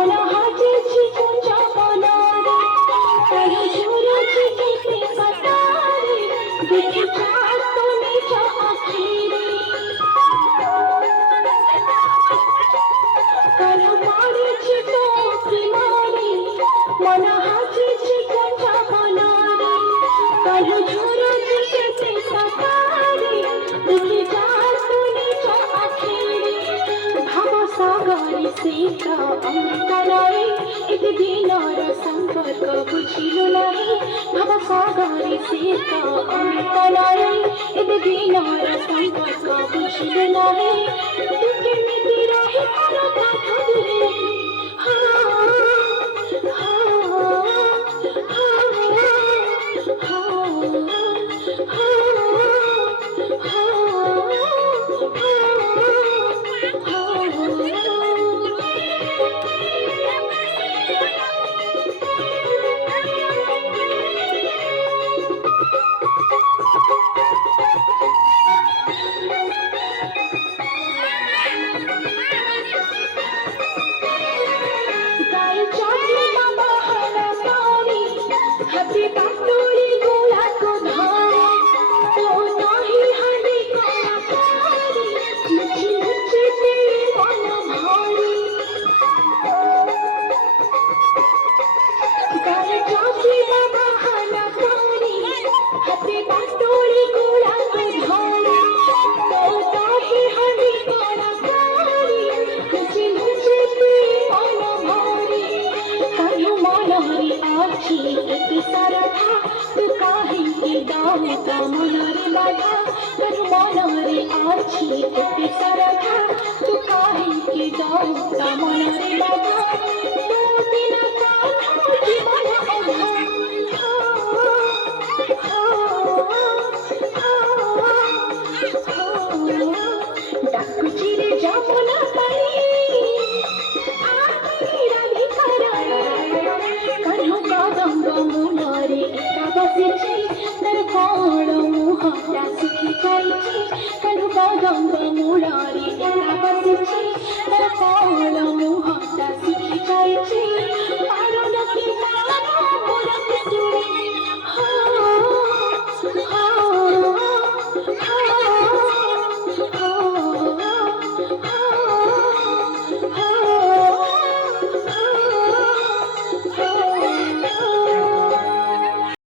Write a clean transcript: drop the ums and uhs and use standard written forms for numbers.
मन हाजिची तुझ्या मनाने तर झुरूची किती सतारे देखीच्या तुझ्या आखिरी कर पाण्याची टोपी मारी मन हाजिची तुझ्या मनाने तर झुरूची किती सतारे देखीच्या तुझ्या आखिरी भाव सागरी सीता अमृतलाय एक दिनार संपर्क बुझिलु नाही भाव सागरी सीता अमृतलाय एक दिनार संपर्क बुझिलु नाही तू केमिति रही मोर कथा दूरे हा हा हाती पातोळी गोळात धारे तो नाही हरी कोणाकारी मुझी मुझी तेरे मन भारी गाय चाची बाबा हनकारी हाती पातोळी गोळात धारे तो नाही हरी कोणाकारी मुझी मुझी तेरे मन भारी हनु मन हरी आखी सरथा तू काहे दाऊता मनरे बाधा तनु मनरे आछि एते सरथा तू काहे दाऊता मनरे बाधा तू बिना काथा जीवन अधा डाकुची रे जामुना पाई आखी रानी करू कदम मुनारे बसिछि तर कोण मुहरा सुखी जाइछि कनु कदम मुरारी